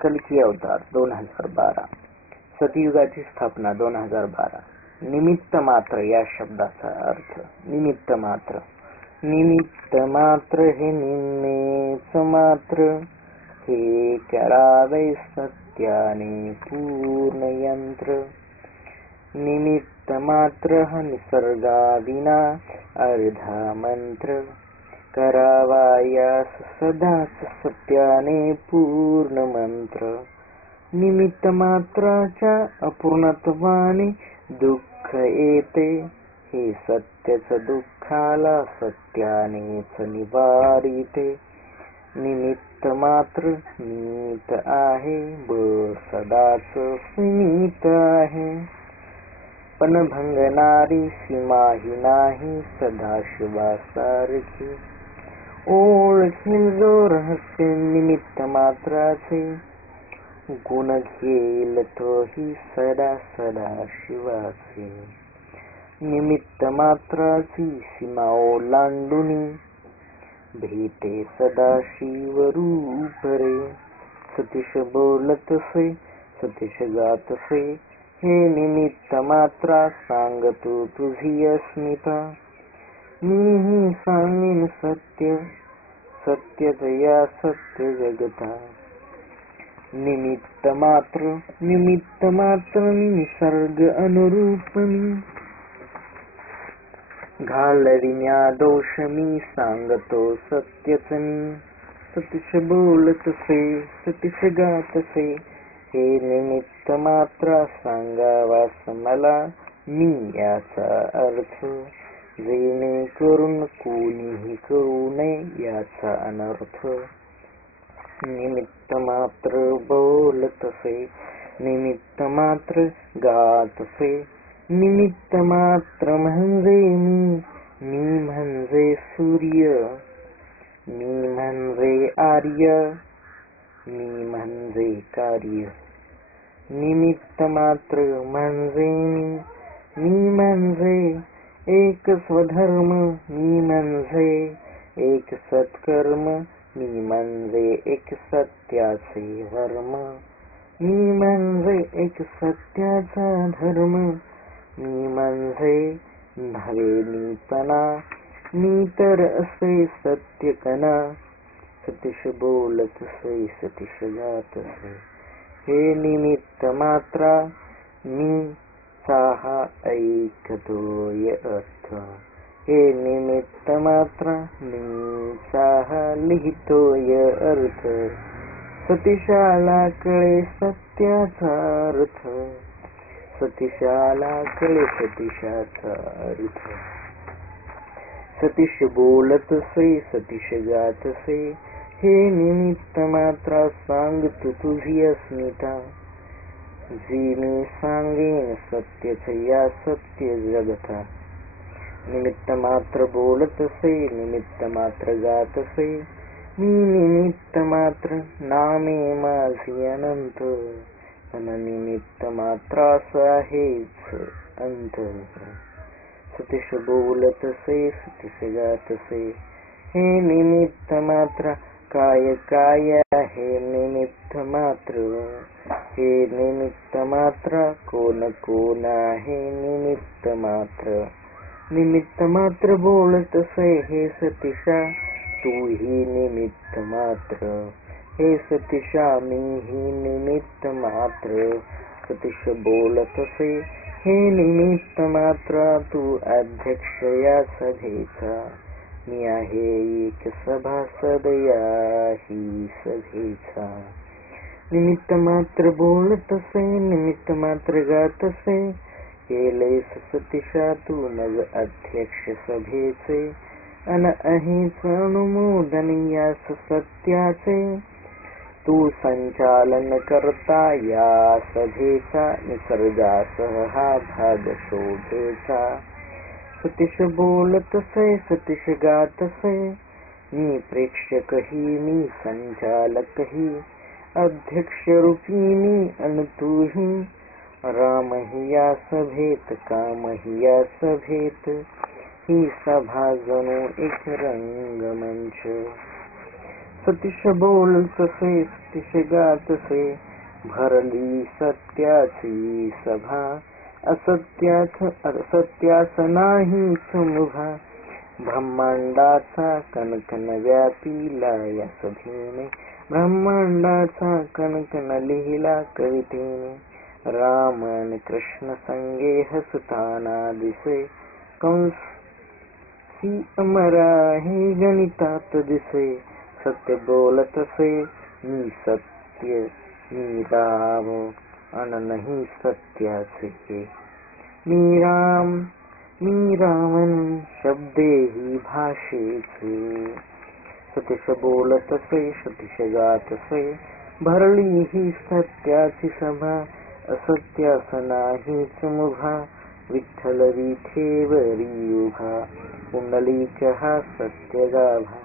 कल्की अवतार 2012, सतयुगाची स्थापना 2012. निमित्त मात्र या शब्दाचा अर्थ निमित्त मात्र. निमित्त मात्र हे निम्मेच मात्र, हे करावे सत्याने पूर्ण यंत्र. निमित्त मात्र हा निसर्गाविना अर्धा मंत्र, करावा यास सदाच सत्याने पूर्ण मंत्र. निमित्त मात्राच्या अपूर्णत्वाने दुःख येते, हे सत्यच दुःखाला सत्यानेच निवारिते. निमित्त मात्र निमित्त आहे व सदाच सीमित आहे, पण भंगणारी सीमाही नाही सदाशिवासारखी. ओळखेल जो रहस्य निमित्त मात्राचे, गुण घेईल तोही सदा सदाशिवाचे. निमित्त मात्राची सीमा ओलांडुनी, भेटे सदाशिव रूप रे. सतीश बोलतसे सतीश गातसे, हे निमित्त मात्रा सांगतो तुझी अस्मिता. मीही सांगेन सत्य, सत्यच या सत्य जगता. निमित्त मात्र निसर्ग अनुरूपमी, घालविण्या दोष मी सांगतो सत्यच मी. सतीश बोलतसे सतीश गातसे, हे निमित्त मात्रा सांगावास मला मी याचा अर्थ. जेणे करून कोणीही करू नये याचा अनर्थ. निमित्त मात्र बोलतसे निमित्त मात्र गातसे. निमित्त मात्र म्हणजे मी म्हणजे सूर्य, मी म्हणजे आर्य, मी म्हणजे कार्य. निमित्त मात्र म्हणजे मी म्हणजे एक स्वधर्म, मी म्हणजे एक सत्कर्म, मी म्हणजे एक सत्याचे धर्म. मी म्हणजे एक सत्याचा धर्म, मी म्हणजे भावे मीपणा, मी तर असे सत्यकणा. सतीश बोलतसे सतीश गातसे, हे निमित्त मात्रा मी चा ऐकतोय अर्थ. हे निमित्त मात्रा मी चा लिहितोय अर्थ. सतीशाला कळे सत्याचा अर्थ, सतीशाला कळे सतीशाचा अर्थ. सतीश बोलतसे सतीश गातसे, हे निमित्त मात्रा सांगतो तुझी अस्मिता. जी मी सांगेन सत्यच या सत्य जगता. निमित्त मात्र बोलतसे निमित्त मात्र गातसे, मी निमित्त मात्र नामे माझी अनंत. पण निमित्त मात्रास आहेच अंत. सतीश बोलतसे सतीश गातसे, हे निमित्त मात्रा काय काय आहे निमित्त मात्र. हे निमित्त मात्रा कोण कोण आहे निमित्त मात्र. निमित्त मात्र बोलतसे हे सतीशा, तूही निमित्त मात्र. हे सतीशा मीही निमित्त मात्र. सतीश बोलतसे हे निमित्त मात्रा, तू अध्यक्ष या सभेचा. मी आहे एक सभासद या ही सभेचा. निमित्त मात्र बोलतसे निमित्त मात्र गातसे, केलेस सतीशा तू मग अध्यक्ष सभेचे. अन अहेच अनुमोदन यास सत्याचे, तू संचालन करता या सभेचा. निसर्गासह हा भाग शोभेचा. सतीश बोलतसे सतीश गातसे, मी प्रेक्षकही मी संचालकही. अध्यक्ष रूपी मी अन तूही. रामही या सभेत कामही या सभेत, ही सभा जणू एक रंगमंच. सतीश बोलतसे सतीश गातसे, भरली सत्याची सभा, असत्यास नाहीच मुभा. ब्रह्मांडाचा कणकण व्यापिला या सभेने, ब्रह्मांडाचा कणकण लिहिला कवितेने. राम आणि कृष्ण संगे हसताना दिसे, कंसी अमरा हे गणितात दिसे. सत्य बोलतसे मी सत्य, मी राम अन नाही सत्याचे. मी रावण शब्देही भाषेचे. सतीश बोलतसे सतीश गातसे, भरली ही सत्याची सभा, असत्यास नाहीच मुभा. विठ्ठल विठेवरी उभा, पुंडलिक हा सत्य गाभा.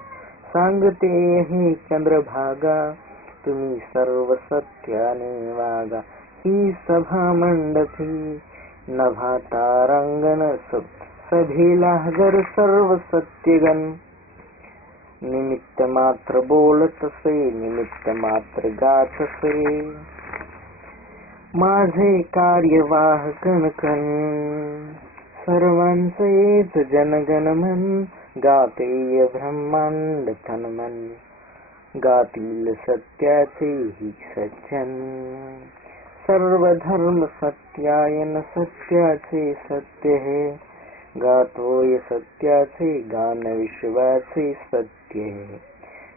सांगते हे चंद्रभागा, तुम्ही सर्व सत्याने वागा. ही सभा मंडपी नभा तारांगण, सभेला हजर सर्व सत्यगण. निमित्त मात्र बोलतसे निमित्त मात्र गातसे, माझे कार्यवाह कणकण. सर्वांचेच जनगण मन, गाते ब्रह्मांड तन्मन. गातील सत्याचे ही सज्जन, सर्व धर्म सत्यायन सत्याचे सत्य हे. गातोय सत्याचे गान विश्वाचे सत्य हे.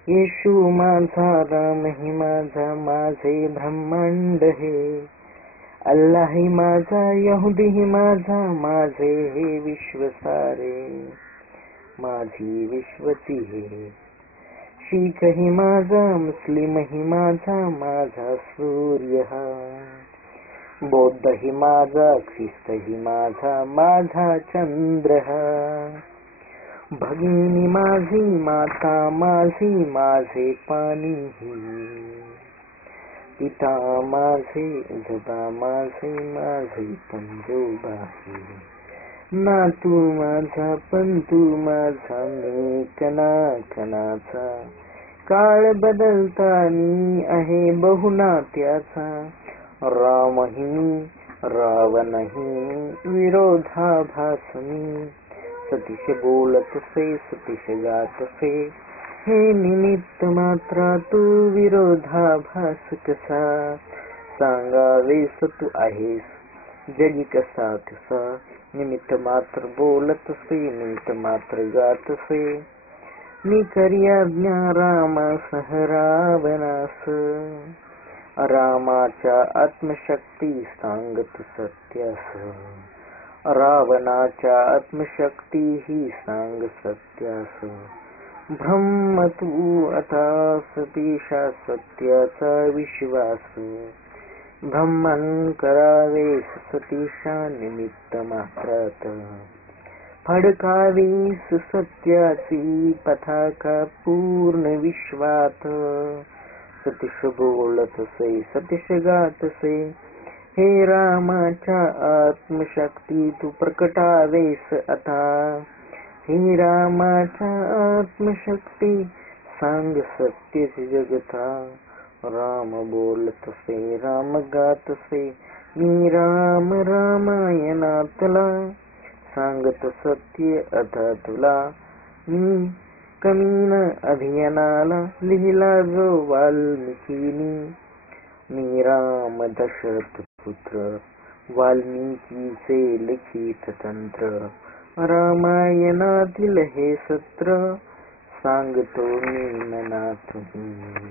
येशू माझा राम ही माझा, माझे ब्रह्मांड हे. अल्लाह ही माझा यहुदी ही माझा, माझे हे विश्व सारे, माझी विश्वती हे. शीख ही माझा मुस्लिम ही माझा, माझा सूर्य हा. बौद्ध ही माझा ख्रिस्त ही माझा, माझा चंद्र हा. भगिनी माझी माता माझी, माझे पाणी ही. पिता माझे आजोबा माझे, माझे पंजोबा ही. नातू माझा पंतू माझा, मी कणा कणाचा. काळ बदलतानी आहे बहुनात्याचा, रामही मी रावणही मी, विरोधाभास मी. सतीश बोलतसे सतीश गातसे, हे निमित्त मात्रा तू विरोधाभास कसा. सांगावेस तू आहेस जगी कसा कसा. निमित्त मात्र बोलतसे निमित्त मात्र गातसे, मी करियाज्ञा रामासह रावणास. रामाच्या आत्मशक्ती सांगत सत्यास, रावणाच्या आत्मशक्ती ही सांग सत्यास. ब्रह्म तू अथास पेशा सत्याचा विश्वास. ब्रह्मन करावेस सतीशा निमित्त मात्रात, फडकावीस सत्याची पताका पूर्ण विश्वात. सतीश बोलतसे सतीश गातसे, हे रामाच्या आत्मशक्ती तू प्रकटावेस आता. हे रामाच्या आत्मशक्ती सांग सत्यच जगता. राम बोलतसे राम गातसे, मी राम रामायणातला. सांगत सत्य आता तुला, मी कमीन अभियानाला. लिहिला जो वाल्मिकीनी, मी राम दशरथ पुत्र. वाल्मिकीचे लिखित तंत्र, रामायणातील हे सत्र. सांगतो मी मनातून.